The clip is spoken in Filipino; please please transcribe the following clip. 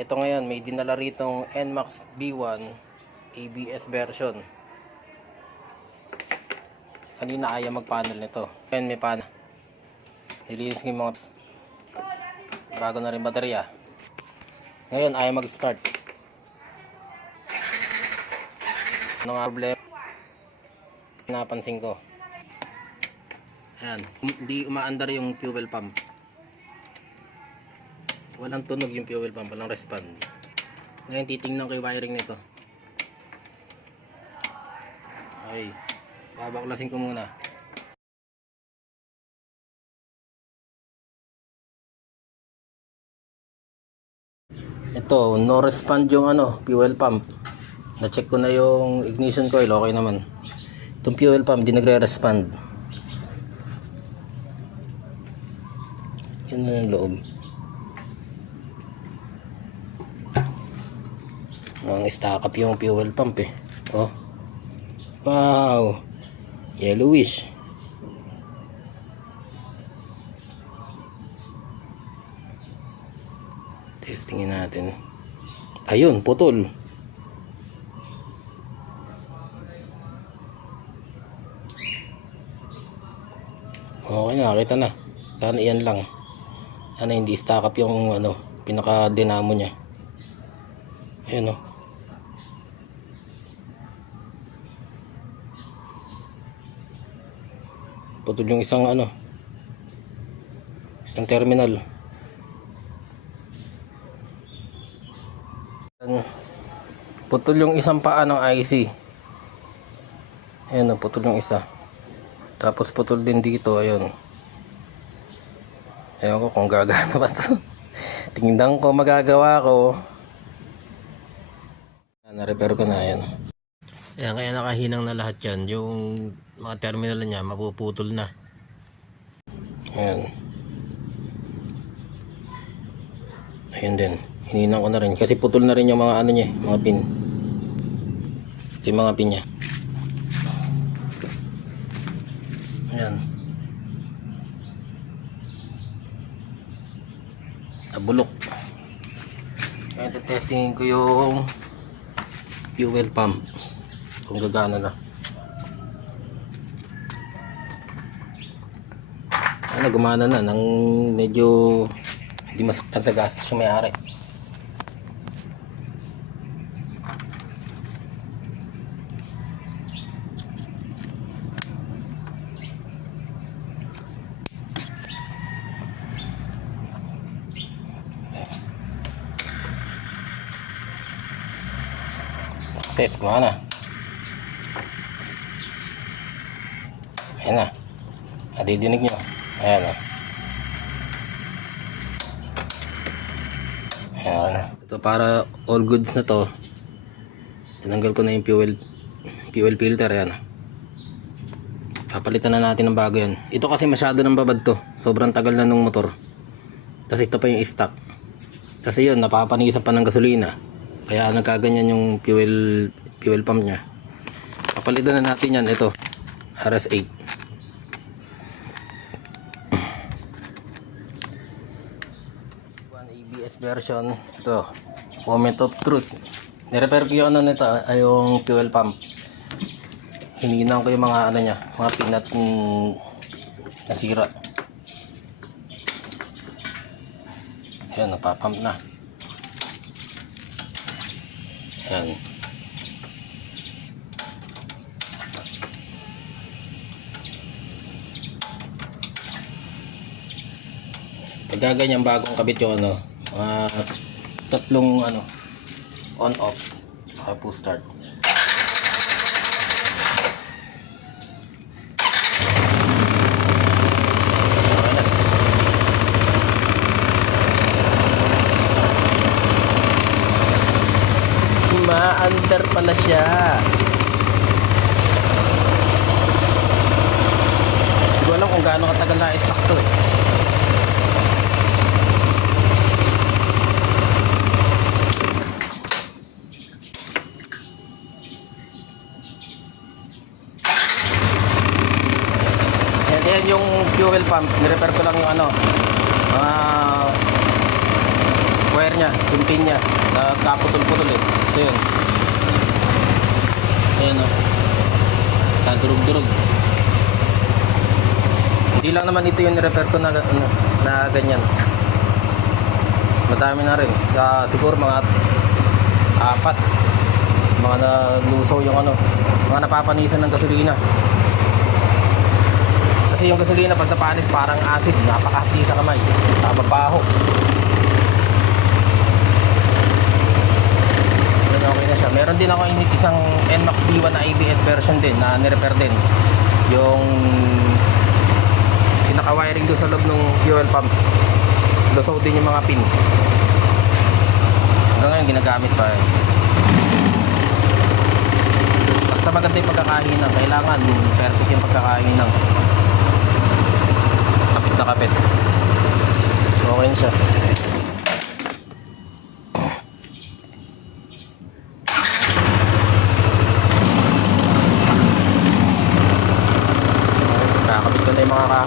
Ito ngayon, may dinala ritong NMAX B1 ABS version. Kanina ayaw mag-panel nito. Ngayon may panel. Nilinis ko yung mga bago na rin baterya. Ngayon ayaw mag-start. Ano nga problema? Napansin ko. Ayan, hindi umaandar yung fuel pump. Walang tunog yung fuel pump, walang respond. Ngayon titingnan ko yung wiring nito. Okay, babaklasin ko muna. Ito, no respond yung fuel pump. Na-check ko na yung ignition coil, okay naman. Itong fuel pump, di nagre-respond. Yan na yung loob. Ang stack up yung fuel pump eh. Oh. Wow. Yellowish. Testingin natin. Ayun, putol. Okay na, nakita na. Sana iyan lang. Sana hindi stack up yung pinaka dinamo niya. Ayun oh. Putol yung isang isang terminal. Putol yung isang paa ng IC. Ayun oh, putol yung isa. Tapos putol din dito, ayun. Ayun ko kung gagana ba to. Tingnan ko, magagawa ko. Na-repair ko na, ayun. Ayan, kaya nakahinang na lahat yan. Yung mga terminal niya mapuputol na. Ayan. Ayun din. Hininang ko na rin. Kasi putol na rin yung mga niya, mga pin. Ito yung mga pin niya. Ayan. Nabulok. Kaya testingin ko yung fuel pump. Kung gagana na. Gumana na nang medyo hindi masaktan sa gastos yung may-ari. Success, gumana. Ayan na. Nadidinig nyo. Ayan o. Ayan. Ito para all goods na to. Tinanggal ko na yung fuel filter. Ayan. Papalitan na natin ng bago yan. Ito kasi masyado ng babad to. Sobrang tagal na ng motor. Tapos ito pa yung stock. Kasi yun, napapanisan pa ng gasolina. Kaya nagkaganyan yung fuel pump nya. Papalitan na natin yan. Ito. RS8. ABS version. Ito. Moment of truth. Nirepair ko yung nito. Yung fuel pump. Hininang ko yung mga nya. Mga pinat nasira. Ayan. Napapump na. Ayan. Pag ganyan bagong kabit yung tatlong on off saka push start. Ma-under pala siya. Hindi ko alam kung gaano katagal na stock to eh. Ayan yung fuel pump. Nirepair ko lang yung mga wire niya, yung pin niya, nagkaputol-putol eh. So yun. Ayan o. Nadurog-durog. Hindi lang naman ito yung repair ko na ganyan. Madami na rin. Siguro mga 4. Mga nalusaw yung ano, mga napapanisan ng gasolina. Kasi yung gasolina pag napanis parang acid, napakahapli sa kamay, mabaho. Yan, okay na siya. Meron din ako isang NMAX B1 na ABS version din na nirepair din. Yung pinaka-wiring doon sa loob ng fuel pump, lusaw din yung mga pin. Hanggang ngayon ginagamit pa eh. Basta maganda yung pagkakahinang, kailangan perfect yung pagkakahinang. Kapit na kapit. So okay na siya. Kakabit ko na yung mga